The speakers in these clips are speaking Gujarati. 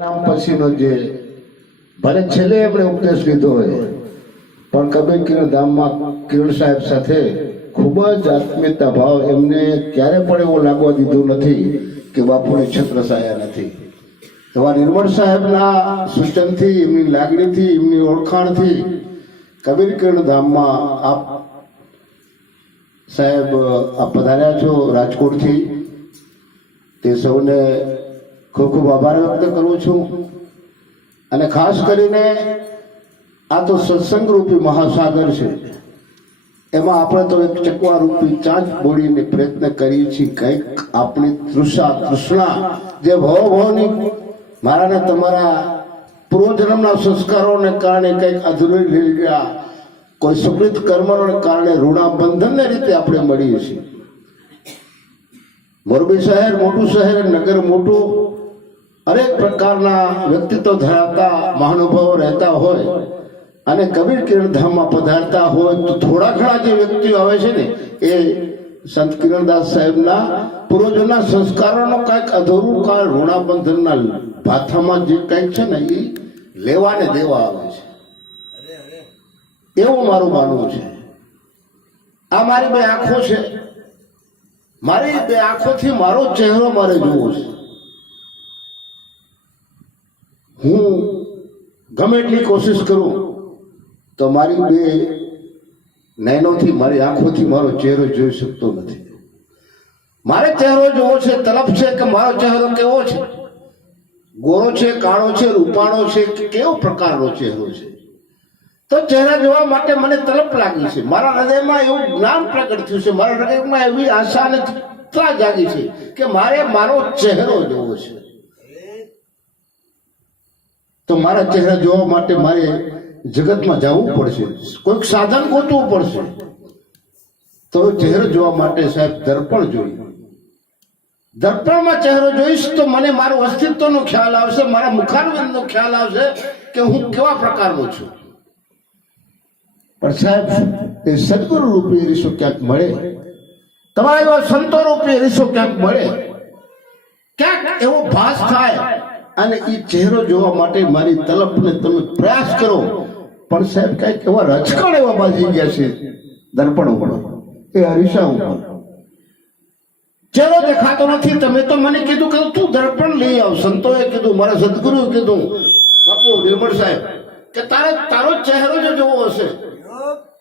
પછીનો જે ભલે છેલ્લે આપણે ઉપદેશ લીધો હોય પણ કબીર કિરણ ધામમાં કિરણ સાહેબ સાથે ખૂબ જ આત્મીયતા ભાવ એમને ક્યારે પણ એવું લાગવા દીધું નથી કે બાપુને છત્રછાયા નથી. એવા નિર્મળ સાહેબના સૂચનથી, એમની લાગણીથી, એમની ઓળખાણથી કબીર કિરણ ધામમાં આપ સાહેબ આપ પધાર્યા છો રાજકોટથી. તે સૌને ખૂબ ખૂબ આભાર વ્યક્ત કરું છું. અને ખાસ કરીને આ તો સત્સંગ રૂપી મહાસાગર છે, એમાં આપણે તો એક ચકવા રૂપી ચાંચ બોડીને પ્રયત્ન કરીએ છીએ કંઈક આપણી તૃષ્ણા જે ભાવની મારા ને તમારા પૂર્વજન્મના સંસ્કારોને કારણે કંઈક અધૂરી રહી ગયા, કોઈ સુકૃત કર્મોને કારણે ઋણાબંધનને રીતે આપણે મળીએ છીએ. મોરબી શહેર મોટું શહેર, નગર મોટું, અનેક પ્રકારના વ્યક્તિત્વ ધરાવતા મહાનુભાવો રહેતા હોય અને કબીર કિરણ ધામમાં પધારતા હોય તો થોડા ઘણા જે વ્યક્તિઓ આવે છે ને એ સંત કિરણદાસ સાહેબના પૂર્વજોના સંસ્કારોનો કંઈક અધૂરું કાળ ઋણાબંધનના ભાથામાં જે કંઈક છે ને એ લેવાને દેવા આવે છે, એવું મારું માનવું છે. આ મારી બે આંખો છે, મારી બે આંખોથી મારો ચહેરો મારે જોવો છે. હું ગમે એટલી કોશિશ કરું તો મારી બે નયનોથી, મારી આંખોથી મારો ચહેરો જોઈ શકતો નથી. મારે ચહેરો જોવો છે, તલબ છે કે મારો ચહેરો કેવો છે, ગોરો છે, કાળો છે, રૂપાળો છે, કેવો પ્રકારનો ચહેરો છે. તો ચહેરા જોવા માટે મને તલપ લાગી છે. મારા હૃદયમાં એવું જ્ઞાન પ્રગટ થયું છે, મારા હૃદયમાં એવી આશા અને તૃપ્તા જાગી છે કે મારે મારો ચહેરો જોવો છે. તો મારા ચહેરા જોવા માટે મારે જગતમાં જવું પડશે, કોઈક સાધન ગોતવું પડશે. તો ચહેરો જોવા માટે સાહેબ દર્પણ જોઈએ. દર્પણમાં ચહેરો જોઈશ તો મને મારું અસ્તિત્વનો ખ્યાલ આવશે, મારા મુખારવિંદનો ખ્યાલ આવશે કે હું કેવા પ્રકારનો છું. પણ સાહેબ એ સદગુરુ રૂપી રીસો ક્યાંક મળે, તમારા એવા સંતો રૂપી રીસો ક્યાંક મળે, ક્યાંક એવો ભાસ થાય અને એ ચહેરો જોવા માટે મારી તલપને તમે પ્રયાસ કરો. પણ સાહેબ કઈક એવા રચકણ એવા બાજી ગયા છે દર્પણ ઉપર, એ અરીસા ઉપર ચહેરો દેખાતો નથી. તમે તો મને કીધું કે તું દર્પણ લઈ આવ. સંતોએ કીધું, મારા સદગુરુએ કીધું, બાપુ નિર્મળ સાહેબ કે તારો ચહેરો જો જોવો હશે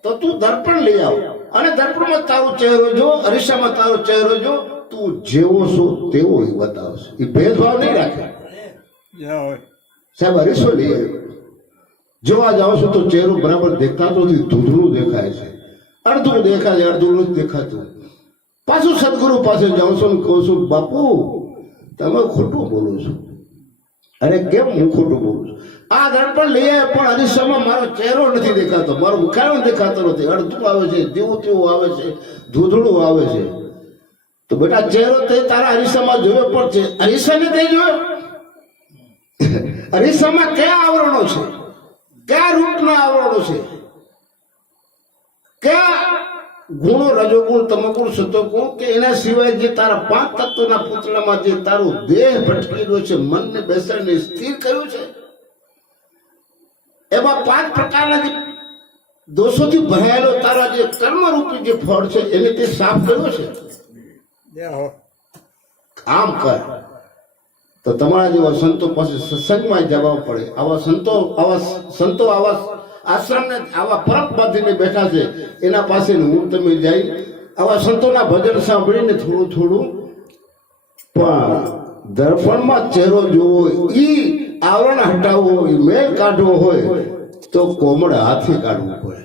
તો તું દર્પણ લઈ આવ અને દર્પણમાં તારો ચહેરો જો, અરીસામાં તારો ચહેરો જો, તું જેવો છો તેવો એ બતાવશે. એ ભેદભાવ નહીં રાખે સાહેબ. અરીસો લઈ આવ્યો, જોવા જાવ છો તો ચહેરો બરાબર દેખાતો નથી, ધૂંધળું દેખાય છે, અડધું દેખાય છે, અડધું નથી દેખાતું. પાછું સદગુરુ પાસે જાઉં છું ને કહું છું, બાપુ તમે ખોટું બોલો છો. અરે કેમ હું ખોટું બોલું છું? આ દર્પણ લઈ આવે પણ અરીસામાં મારો ચહેરો નથી દેખાતો, મારો મુખારો દેખાતો નથી, અડધું આવે છે, જેવું તેવું આવે છે, ધૂંધળું આવે છે. તો બેટા ચહેરો તે તારા અરીસામાં જોયો પણ છે, અરીસાને તે જોયો? અરીસામાં કયા આવરણો છે, કયા રૂપના આવરણો છે, કયા ગુણો, રજોગુણ, તમોગુણ, સતોગુણ, કે એના સિવાય જે તારા 5 તત્વના પૂતળામાં જે તારું દેહ ભટકેલો છે, મનને બેસાડીને સ્થિર કર્યું છે, એમાં 5 પ્રકારના જે દોષોથી ભરાયેલો તારા જે કર્મરૂપી જે ફળ છે એને તે સાફ કર્યો છે. આમ કર તો તમારા જેવા સંતો પાસે સત્સંગમાં જવા પડે. આવા સંતો આવા આશ્રમને આવા પરમ બાંધીને બેઠા છે, એના પાસે હું તમે જઈ આવા સંતોના ભજન સાંભળીને થોડું થોડું પણ દર્પણમાં ચહેરો જોવો, ઈ આવરણ હટાવવો, ઈ મેલ કાઢવો હોય તો કોમળ હાથે કાઢવું પડે.